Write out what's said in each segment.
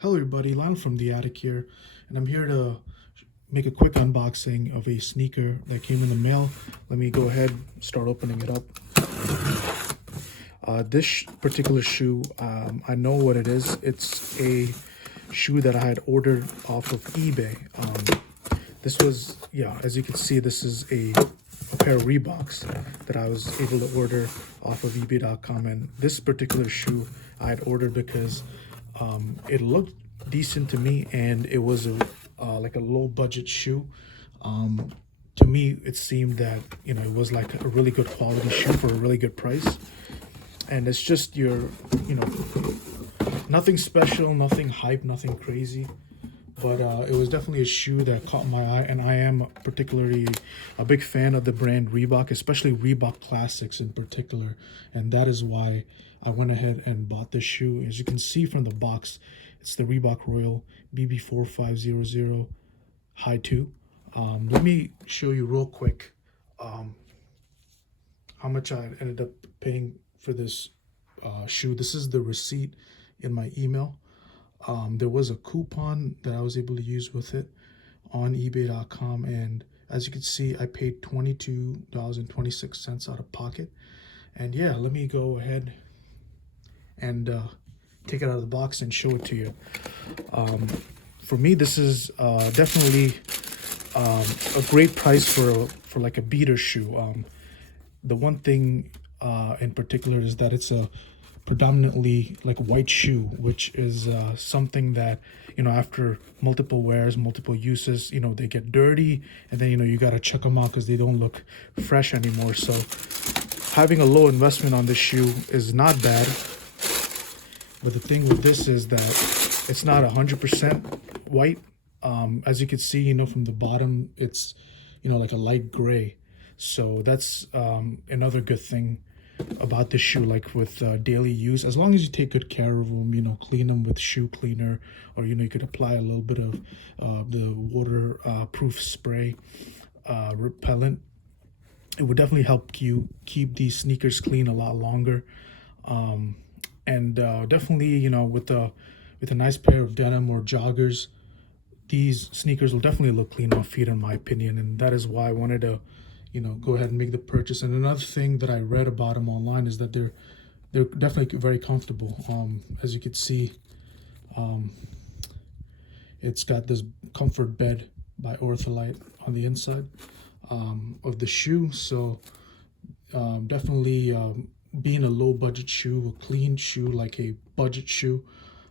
Hello everybody, Lionel from the attic here, and I'm here to make a quick unboxing of a sneaker that came in the mail. Let me go ahead start opening it up. This particular shoe, I know what it is. It's a shoe that I had ordered off of eBay. This was, as you can see, this is a pair of Reeboks that I was able to order off of ebay.com, and this particular shoe I had ordered because it looked decent to me, and it was like a low budget shoe. To me, it seemed that it was like a really good quality shoe for a really good price, and it's just nothing special, nothing hype, nothing crazy. But it was definitely a shoe that caught my eye, and I am particularly a big fan of the brand Reebok, especially Reebok Classics in particular, and that is why I went ahead and bought this shoe. As you can see from the box, it's the Reebok Royal BB 4500 High 2. Let me show you real quick how much I ended up paying for this shoe. This is the receipt in my email. There was a coupon that I was able to use with it on ebay.com, and as you can see, I paid $22.26 out of pocket. And yeah, let me go ahead and take it out of the box and show it to you. For me, this is definitely a great price for like a beater shoe. The one thing in particular is that it's a predominantly like white shoe, which is something that after multiple wears, multiple uses, they get dirty, and then you got to chuck them out because they don't look fresh anymore. So having a low investment on this shoe is not bad, but the thing with this is that it's not 100% white. As you can see, from the bottom, it's like a light gray. So that's another good thing about this shoe, like with daily use. As long as you take good care of them, clean them with shoe cleaner, or you could apply a little bit of the waterproof spray repellent. It would definitely help you keep these sneakers clean a lot longer. And definitely, with a nice pair of denim or joggers, these sneakers will definitely look clean on feet, in my opinion. And that is why I wanted to go ahead and make the purchase. And another thing that I read about them online is that they're definitely very comfortable. As you can see, it's got this comfort bed by Ortholite on the inside of the shoe. So definitely being a low budget shoe, a clean shoe, like a budget shoe,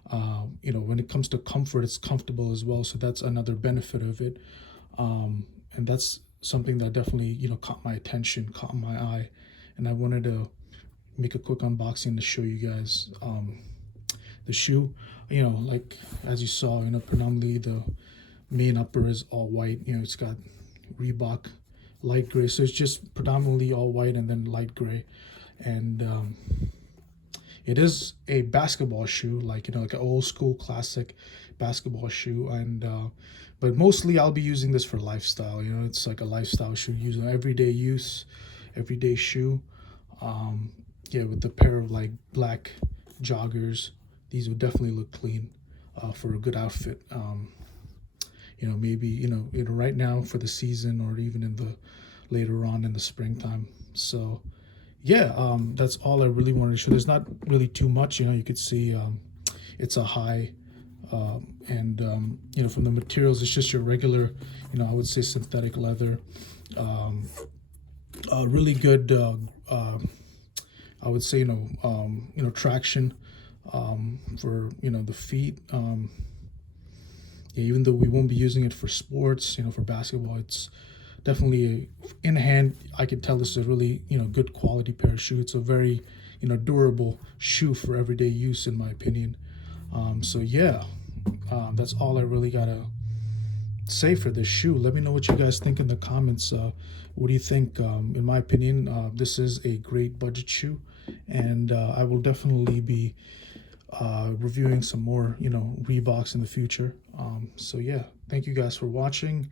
when it comes to comfort, it's comfortable as well. So that's another benefit of it. And that's something that definitely caught my attention, caught my eye, and I wanted to make a quick unboxing to show you guys the shoe. Like as you saw, predominantly the main upper is all white. It's got Reebok light gray, so it's just predominantly all white and then light gray. And it is a basketball shoe, like like an old school classic basketball shoe. And but mostly I'll be using this for lifestyle. It's like a lifestyle shoe, using everyday use, everyday shoe. With the pair of like black joggers, these would definitely look clean for a good outfit. Maybe right now for the season, or even in the later on in the springtime. So yeah, that's all I really wanted to show. There's not really too much. You could see it's a high, and from the materials, it's just your regular, I would say synthetic leather. Really good, I would say, traction for the feet. Even though we won't be using it for sports, for basketball, it's definitely in hand. I could tell this is a really good quality pair of shoes. It's a very durable shoe for everyday use, in my opinion. So yeah, that's all I really gotta say for this shoe. Let me know what you guys think in the comments. What do you think? In my opinion, this is a great budget shoe, and I will definitely be reviewing some more Reeboks in the future. So yeah, thank you guys for watching.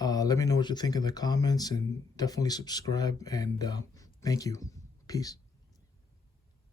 Let me know what you think in the comments, and definitely subscribe, and thank you. Peace.